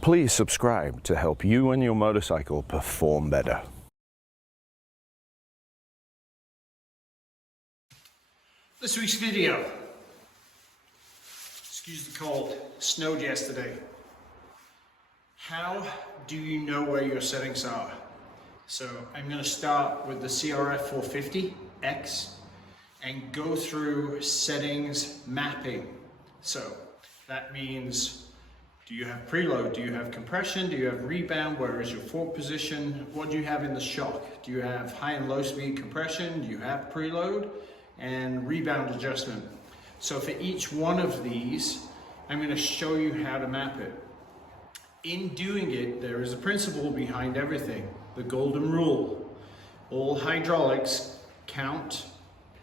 Please subscribe to help you and your motorcycle perform better. This week's video, excuse the cold, snowed yesterday. How do you know where your settings are? So I'm going to start with the CRF 450X and go through settings mapping. So that means, do you have preload? Do you have compression? Do you have rebound? Where is your fork position? What do you have in the shock? Do you have high and low speed compression? Do you have preload? And rebound adjustment. So for each one of these, I'm going to show you how to map it. In doing it, there is a principle behind everything, the golden rule. All hydraulics count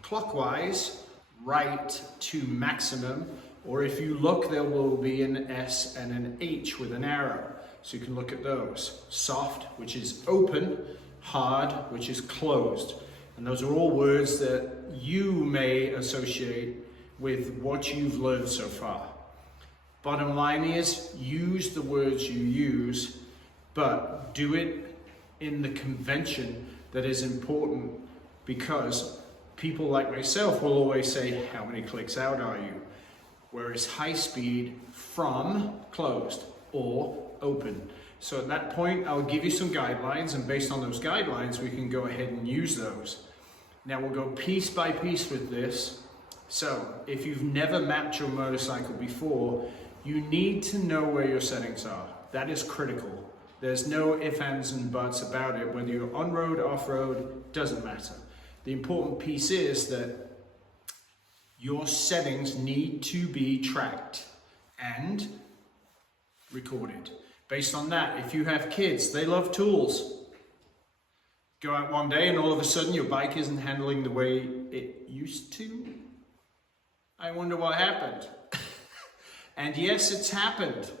clockwise, right to maximum, or if you look, there will be an S and an H with an arrow. So you can look at those. Soft, which is open, hard, which is closed. And those are all words that you may associate with what you've learned so far. Bottom line is, use the words you use, but do it in the convention that is important, because people like myself will always say, how many clicks out are you? Whereas high speed from closed or open. So at that point, I'll give you some guidelines, and based on those guidelines, we can go ahead and use those. Now we'll go piece by piece with this. So if you've never mapped your motorcycle before, you need to know where your settings are. That is critical. There's no ifs, ands, and buts about it. Whether you're on-road, off-road, doesn't matter. The important piece is that your settings need to be tracked and recorded. Based on that, if you have kids, they love tools. Go out one day and all of a sudden your bike isn't handling the way it used to. I wonder what happened. And yes, it's happened.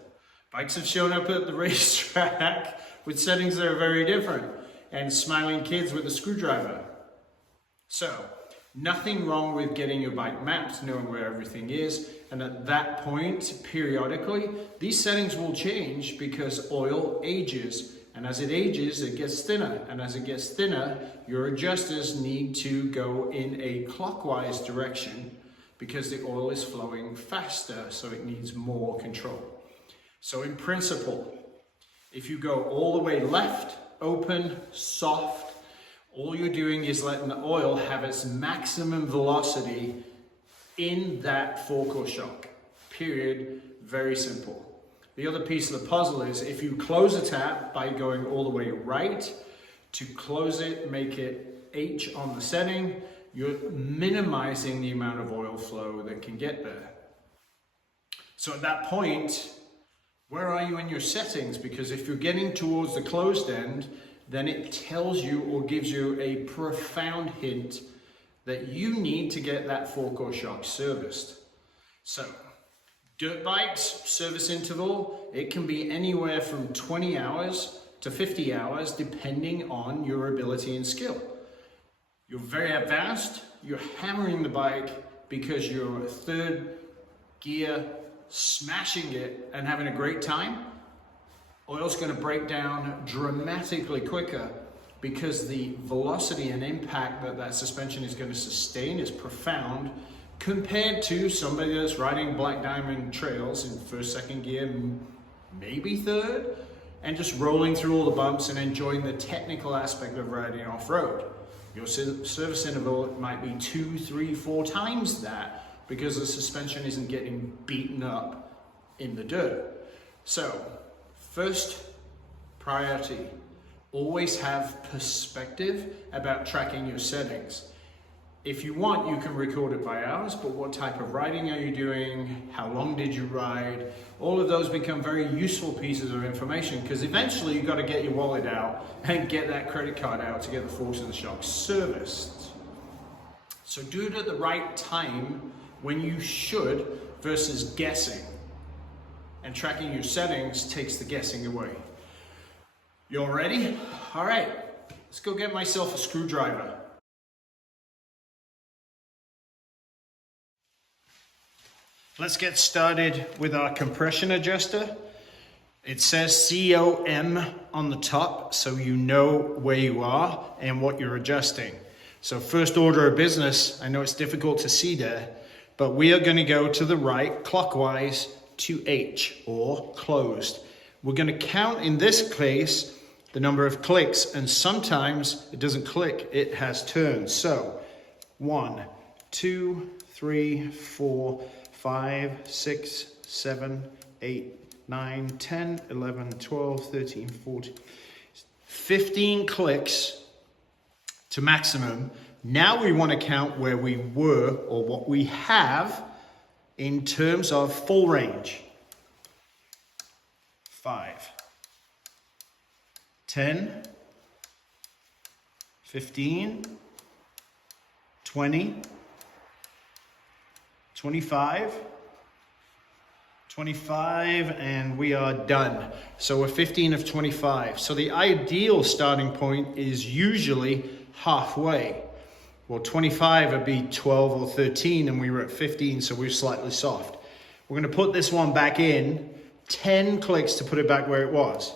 Bikes have shown up at the racetrack with settings that are very different, and smiling kids with a screwdriver. So, nothing wrong with getting your bike mapped, knowing where everything is, and at that point, periodically, these settings will change because oil ages. And as it ages, it gets thinner. And as it gets thinner, your adjusters need to go in a clockwise direction because the oil is flowing faster, so it needs more control. So in principle, if you go all the way left, open, soft, all you're doing is letting the oil have its maximum velocity in that fork or shock. Period. Very simple. The other piece of the puzzle is if you close a tap by going all the way right, to close it, make it H on the setting, you're minimizing the amount of oil flow that can get there. So at that point, where are you in your settings? Because if you're getting towards the closed end, then it tells you or gives you a profound hint that you need to get that fork or shock serviced. So, dirt bikes, service interval, it can be anywhere from 20 hours to 50 hours depending on your ability and skill. You're very advanced, you're hammering the bike because you're third gear, smashing it and having a great time. Oil's going to break down dramatically quicker because the velocity and impact that that suspension is going to sustain is profound, compared to somebody that's riding Black Diamond trails in first, second gear, maybe third, and just rolling through all the bumps and enjoying the technical aspect of riding off-road. Your service interval might be 2, 3, 4 times that because the suspension isn't getting beaten up in the dirt. So, first priority, always have perspective about tracking your settings. If you want, you can record it by hours, but what type of riding are you doing? How long did you ride? All of those become very useful pieces of information because eventually you've got to get your wallet out and get that credit card out to get the forks and the shocks serviced. So do it at the right time when you should versus guessing. And tracking your settings takes the guessing away. You all ready? All right, let's go get myself a screwdriver. Let's get started with our compression adjuster. It says COM on the top, so you know where you are and what you're adjusting. So first order of business, I know it's difficult to see there, but we are going to go to the right clockwise to H, or closed. We're going to count, in this case, the number of clicks, and sometimes it doesn't click, it has turns. So 1, 2, 3, 4, 5, 6, 7, 8, 9, 10, 11, 12, 13, 14, 15 clicks to maximum. Now we want to count where we were, or what we have in terms of full range. 5, 10, 15, 20, 25, 25, and we are done. So we're 15 of 25. So the ideal starting point is usually halfway. Well, 25 would be 12 or 13, and we were at 15, so we're slightly soft. We're going to put this one back in, 10 clicks to put it back where it was.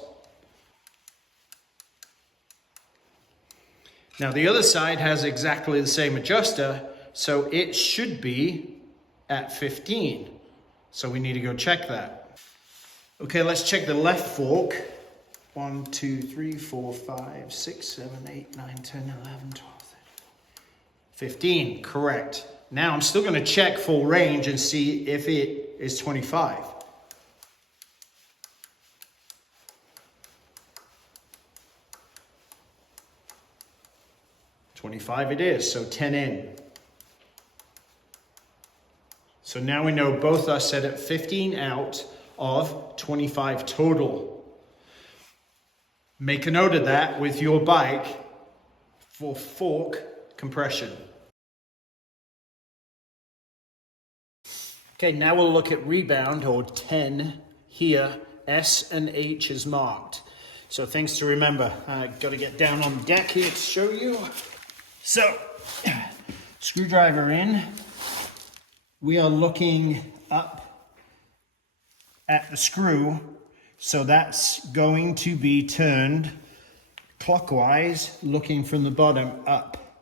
Now the other side has exactly the same adjuster, so it should be at 15. So we need to go check that. Okay, let's check the left fork. 1, 2, 3, 4, 5, 6, 7, 8, 9, 10, 11, 12, 13, 15, correct. Now I'm still going to check full range and see if it is 25. It is, so 10 in. So now we know both are set at 15 out of 25 total. Make a note of that with your bike for fork compression. Okay, now we'll look at rebound, or 10 here. S and H is marked. So things to remember. Got to get down on the deck here to show you. So, screwdriver in. We are looking up at the screw, so that's going to be turned clockwise, looking from the bottom up.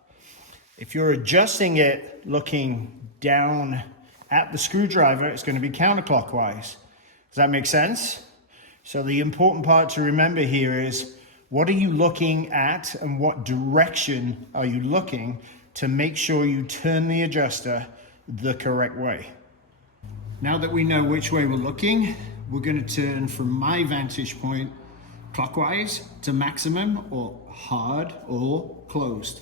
If you're adjusting it looking down at the screwdriver, it's going to be counterclockwise. Does that make sense? So the important part to remember here is, what are you looking at and what direction are you looking to make sure you turn the adjuster the correct way. Now that we know which way we're looking, we're going to turn from my vantage point clockwise to maximum, or hard, or closed.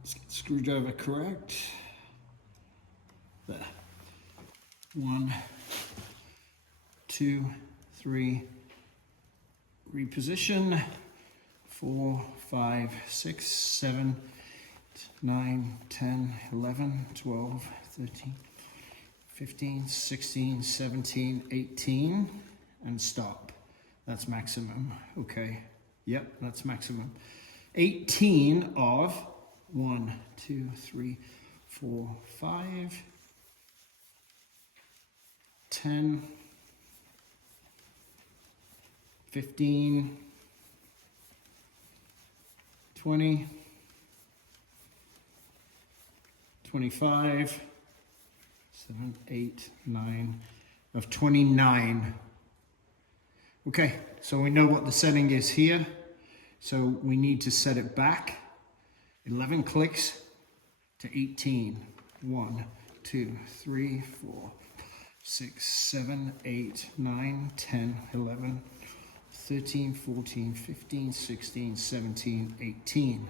Let's get the screwdriver correct. There. 1, 2, 3, reposition, 4, 5, 6, 7, 9, 10, 11, 12, 13, 15, 16, 17, 18, and stop. That's maximum. Okay. Yep, that's maximum. 18 of 1, 2, 3, 4, 5, 10, 15, 20, 25, 7, 8, 9, of 29. Okay, so we know what the setting is here. So we need to set it back 11 clicks to 18. 1, 2, 3, 4, 6, 7, 8, 9, 10, 11, 13, 14, 15, 16, 17, 18.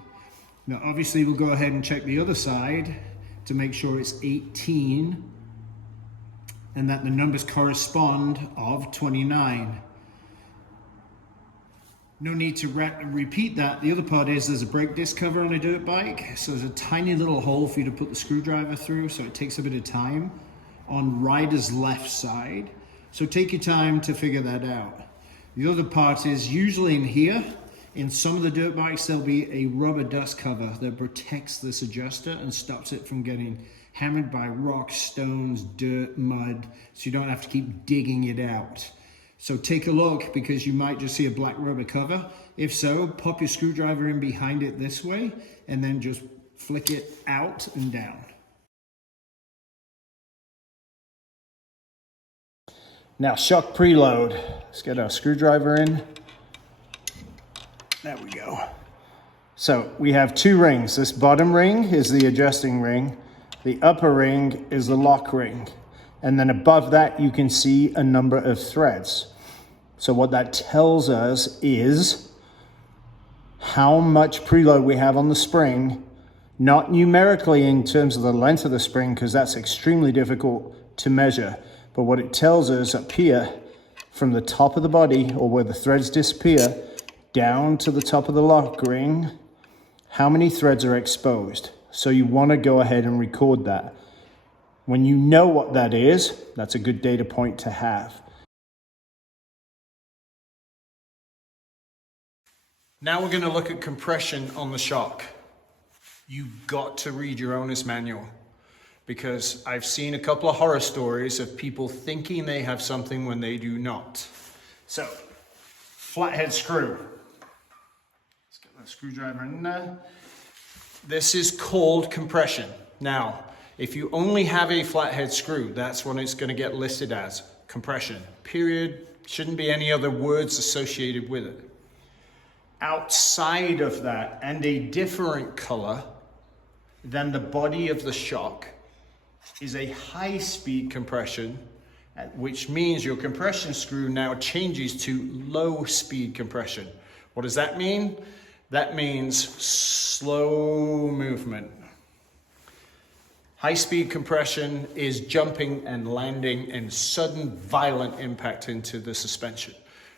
Now obviously we'll go ahead and check the other side to make sure it's 18 and that the numbers correspond of 29. No need to repeat that. The other part is there's a brake disc cover on a dirt bike, so there's a tiny little hole for you to put the screwdriver through, so it takes a bit of time on rider's left side. So take your time to figure that out. The other part is usually in here. In some of the dirt bikes, there'll be a rubber dust cover that protects this adjuster and stops it from getting hammered by rocks, stones, dirt, mud, so you don't have to keep digging it out. So take a look, because you might just see a black rubber cover. If so, pop your screwdriver in behind it this way, and then just flick it out and down. Now, shock preload. Let's get our screwdriver in. There we go. So we have two rings. This bottom ring is the adjusting ring. The upper ring is the lock ring. And then above that, you can see a number of threads. So what that tells us is how much preload we have on the spring, not numerically in terms of the length of the spring, because that's extremely difficult to measure. But what it tells us up here, from the top of the body, or where the threads disappear, down to the top of the lock ring, how many threads are exposed. So you want to go ahead and record that. When you know what that is, that's a good data point to have. Now we're going to look at compression on the shock. You've got to read your owner's manual, because I've seen a couple of horror stories of people thinking they have something when they do not. So, flathead screw. Let's get that screwdriver in there. This is called compression. Now, if you only have a flathead screw, that's when it's going to get listed as compression. Period. Shouldn't be any other words associated with it. Outside of that, and a different color than the body of the shock, is a high-speed compression, which means your compression screw now changes to low-speed compression. What does that mean? That means slow movement. High-speed compression is jumping and landing and sudden violent impact into the suspension.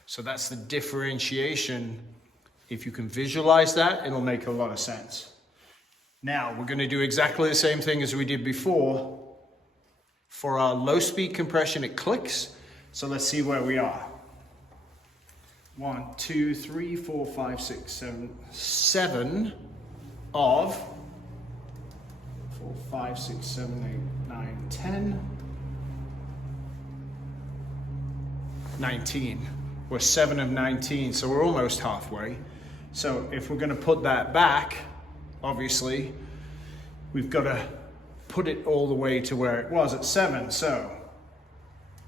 So that's the differentiation. If you can visualize that, it'll make a lot of sense. Now, we're going to do exactly the same thing as we did before. For our low-speed compression, it clicks. So let's see where we are. 1, 2, 3, 4, 5, 6, 7. 7 of 4, 5, 6, 7, 8, 9, 10. 19. We're 7 of 19, so we're almost halfway. So if we're going to put that back, obviously, we've got to put it all the way to where it was at 7. So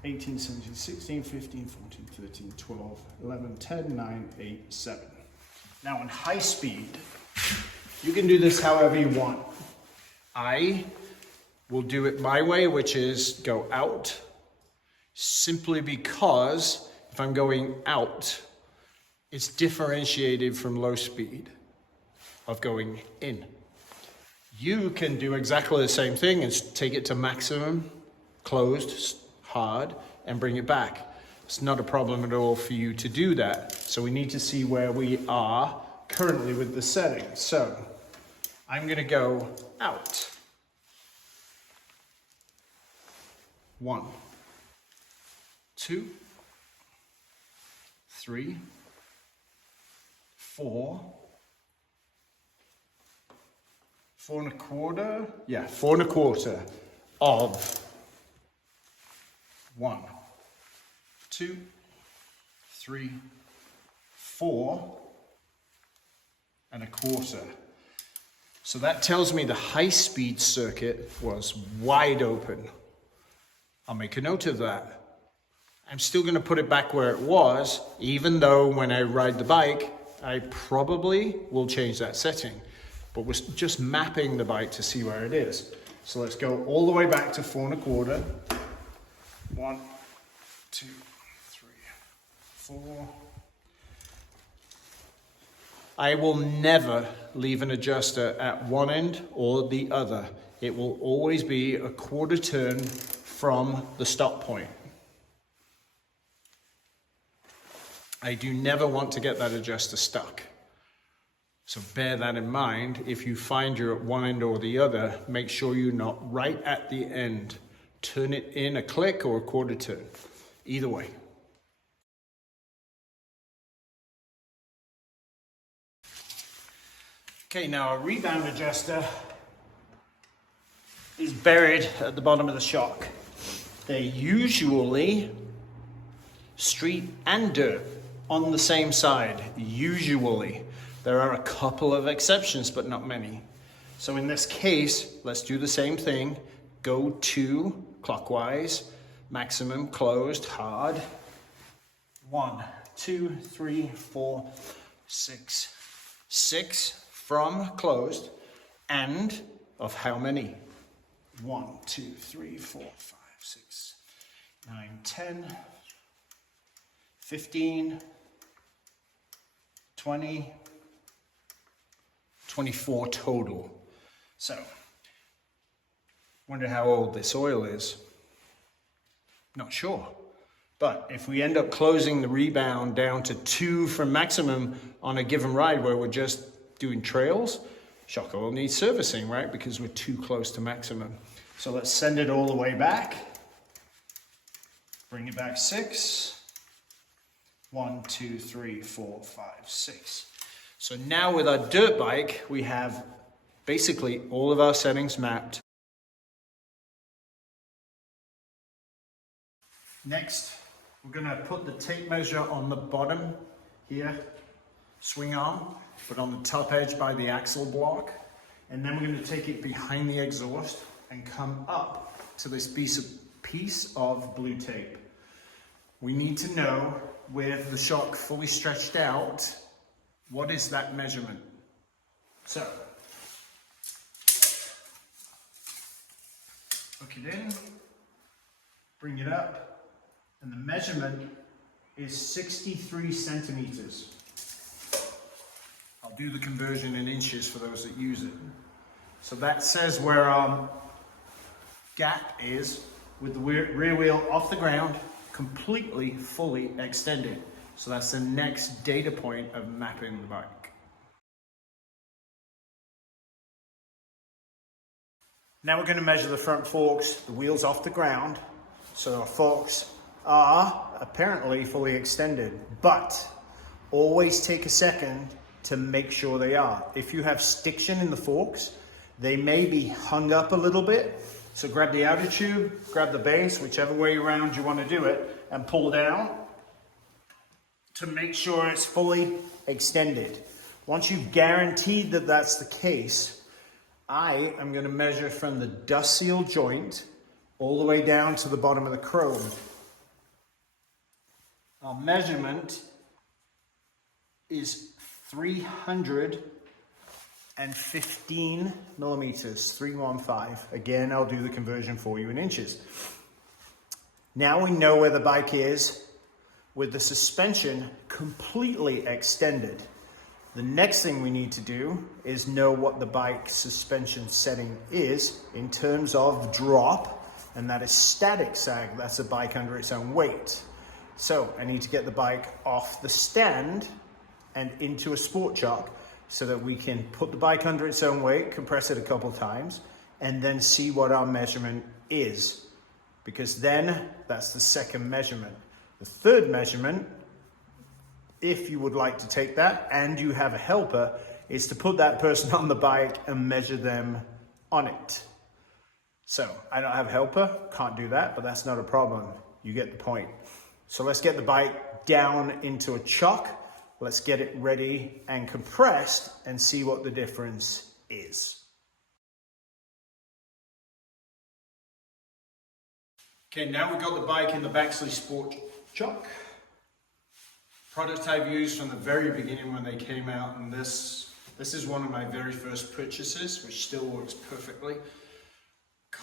18, 17, 16, 15, 14, 13, 12, 11, 10, 9, 8, 7. Now in high speed, you can do this however you want. I will do it my way, which is go out, simply because if I'm going out, it's differentiated from low speed of going in. You can do exactly the same thing and take it to maximum, closed, hard, and bring it back. It's not a problem at all for you to do that. So we need to see where we are currently with the settings. So I'm going to go out. 1, 2, 3, 4, 4 1/4. Yeah, 4 1/4 of 1, 2, 3, 4 1/4. So that tells me the high-speed circuit was wide open. I'll make a note of that. I'm still going to put it back where it was, even though when I ride the bike, I probably will change that setting. But we're just mapping the bike to see where it is. So let's go all the way back to 4 1/4. 1, 2, 3, 4. I will never leave an adjuster at one end or the other. It will always be a 1/4 turn from the stop point. I do never want to get that adjuster stuck. So bear that in mind. If you find you're at one end or the other, make sure you're not right at the end. Turn it in a click or a 1/4 turn. Either way. Okay, now a rebound adjuster is buried at the bottom of the shock. They're usually street and dirt on the same side, usually. There are a couple of exceptions, but not many. So in this case, let's do the same thing. Go to clockwise, maximum, closed, hard. 1, 2, 3, 4, 6. 6 from closed, and of how many? 1, 2, 3, 4, 5, 6, 9, 10, 15, 20, 24 total. So, wonder how old this oil is. Not sure. But if we end up closing the rebound down to 2 from maximum on a given ride where we're just doing trails, shock oil needs servicing, right? Because we're too close to maximum. So let's send it all the way back. Bring it back 6. 1, 2, 3, 4, 5, 6. So now with our dirt bike, we have basically all of our settings mapped. Next, we're going to put the tape measure on the bottom here, swing arm, put on the top edge by the axle block, and then we're going to take it behind the exhaust and come up to this piece of blue tape. We need to know, with the shock fully stretched out, what is that measurement? So, hook it in, bring it up, and the measurement is 63 centimeters. I'll do the conversion in inches for those that use it. So that says where our gap is with the rear wheel off the ground, completely, fully extended. So that's the next data point of mapping the bike. Now we're going to measure the front forks, the wheels off the ground. So our forks are apparently fully extended, but always take a second to make sure they are. If you have stiction in the forks, they may be hung up a little bit. So grab the outer tube, grab the base, whichever way around you want to do it, and pull down to make sure it's fully extended. Once you've guaranteed that that's the case, I am going to measure from the dust seal joint all the way down to the bottom of the chrome. Our measurement is 315 millimeters, 315. Again, I'll do the conversion for you in inches. Now we know where the bike is with the suspension completely extended. The next thing we need to do is know what the bike suspension setting is in terms of drop, and that is static sag. That's a bike under its own weight. So I need to get the bike off the stand and into a sport shock so that we can put the bike under its own weight, compress it a couple of times, and then see what our measurement is. Because then that's the second measurement. The third measurement, if you would like to take that and you have a helper, is to put that person on the bike and measure them on it. So I don't have a helper, can't do that, but that's not a problem. You get the point. So let's get the bike down into a chock. Let's get it ready and compressed and see what the difference is. Okay, now we've got the bike in the Baxley Sport Chock. Product I've used from the very beginning when they came out, and this is one of my very first purchases, which still works perfectly.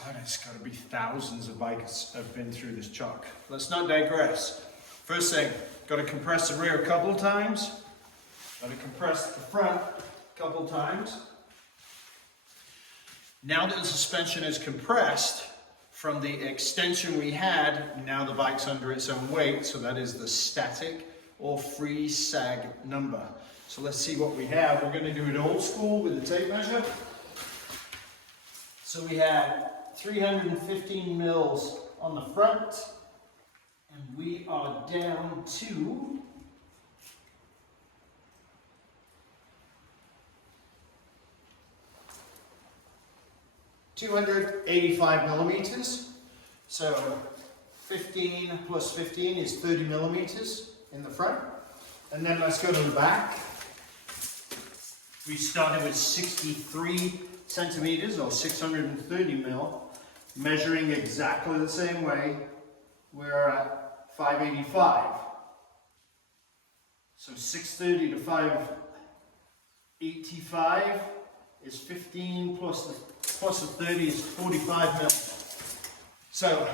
God, it's got to be thousands of bikes have been through this chock. Let's not digress. First thing, got to compress the rear a couple of times. Got to compress the front a couple of times. Now that the suspension is compressed from the extension we had, now the bike's under its own weight, so that is the static or free sag number. So let's see what we have. We're going to do it old school with the tape measure. So we had 315 mils on the front, and we are down to 285 millimeters. So 15 plus 15 is 30 millimeters in the front. And then let's go to the back. We started with 63 centimeters or 630 mil, measuring exactly the same way. We're at 585. So 630 to 585 is 15 plus the 30 is 45 mil. So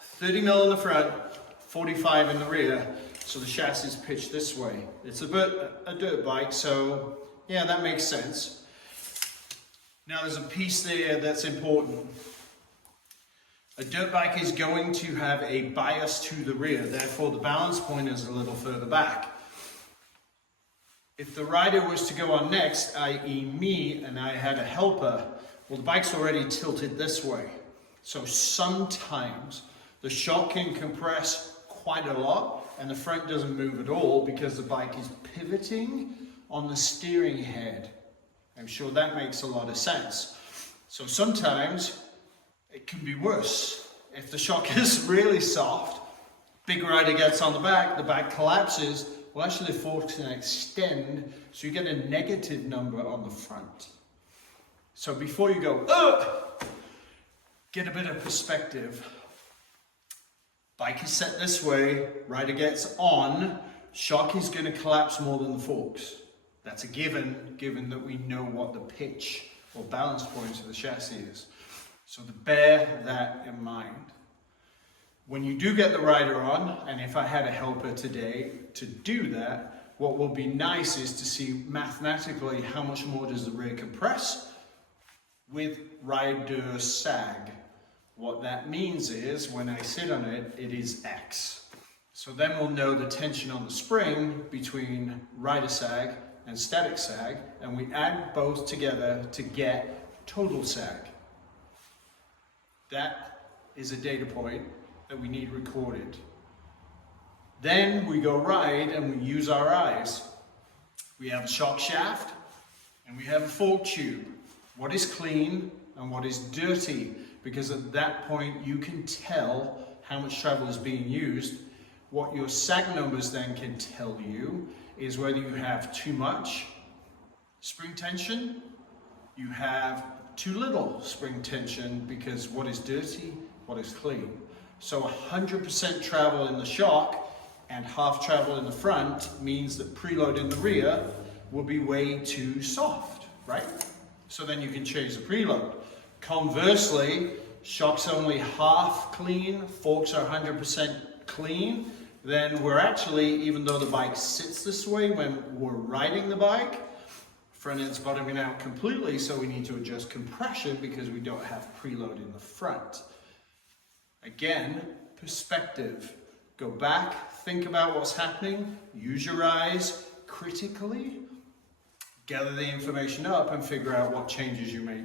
30 mil in the front, 45 in the rear. So the chassis is pitched this way. It's a dirt bike, so yeah, that makes sense. Now there's a piece there that's important. A dirt bike is going to have a bias to the rear, therefore the balance point is a little further back. If the rider was to go on next, i.e. me, and I had a helper, well, the bike's already tilted this way. So sometimes the shock can compress quite a lot and the front doesn't move at all because the bike is pivoting on the steering head. I'm sure that makes a lot of sense. So sometimes it can be worse. If the shock is really soft, big rider gets on the back collapses, well actually the forks can extend, so you get a negative number on the front. So before you go, get a bit of perspective. Bike is set this way, rider gets on, shock is going to collapse more than the forks. That's a given that we know what the pitch or balance point of the chassis is. So to bear that in mind. When you do get the rider on, and if I had a helper today to do that, what will be nice is to see mathematically how much more does the rear compress with rider sag. What that means is when I sit on it, it is X. So then we'll know the tension on the spring between rider sag and static sag, and we add both together to get total sag. That is a data point that we need recorded. Then we go ride and we use our eyes. We have a shock shaft and we have a fork tube. What is clean and what is dirty? Because at that point you can tell how much travel is being used. What your sag numbers then can tell you is whether you have too much spring tension, you have too little spring tension, because what is dirty, what is clean. So 100% travel in the shock and half travel in the front means that preload in the rear will be way too soft, right? So then you can change the preload. Conversely, shock's only half clean, forks are 100% clean, then we're actually, even though the bike sits this way when we're riding the bike, front end's bottoming out completely, so we need to adjust compression because we don't have preload in the front. Again, perspective. Go back, think about what's happening, use your eyes critically, gather the information up and figure out what changes you make.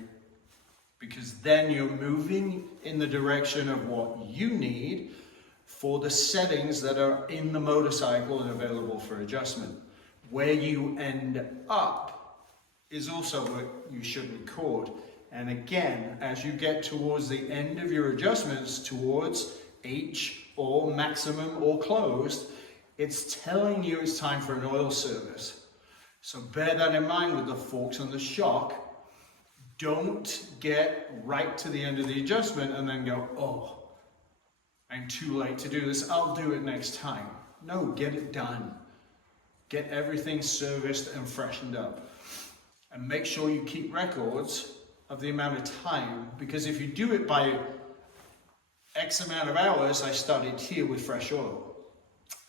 Because then you're moving in the direction of what you need for the settings that are in the motorcycle and available for adjustment. Where you end up is also what you should record. And again, as you get towards the end of your adjustments towards H or maximum or closed, it's telling you it's time for an oil service. So bear that in mind with the forks and the shock. Don't get right to the end of the adjustment and then go, oh, I'm too late to do this, I'll do it next time. No, get it done. Get everything serviced and freshened up. And make sure you keep records of the amount of time, because if you do it by X amount of hours, I started here with fresh oil.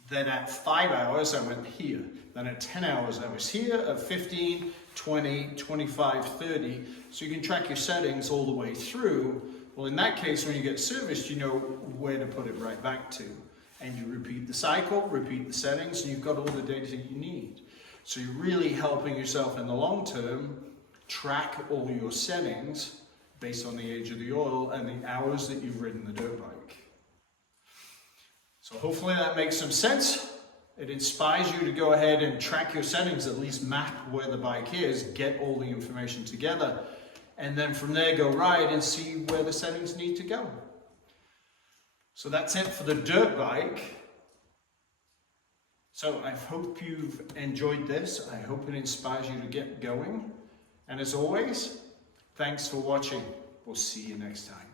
Then at 5 hours, I went here. Then at 10 hours, I was here. At 15, 20, 25, 30. So you can track your settings all the way through. Well, in that case, when you get serviced, you know where to put it right back to. And you repeat the cycle, repeat the settings, and you've got all the data you need. So you're really helping yourself in the long term track all your settings based on the age of the oil and the hours that you've ridden the dirt bike. So hopefully that makes some sense. It inspires you to go ahead and track your settings, at least map where the bike is, get all the information together, and then from there go ride and see where the settings need to go. So that's it for the dirt bike. So I hope you've enjoyed this. I hope it inspires you to get going. And as always, thanks for watching. We'll see you next time.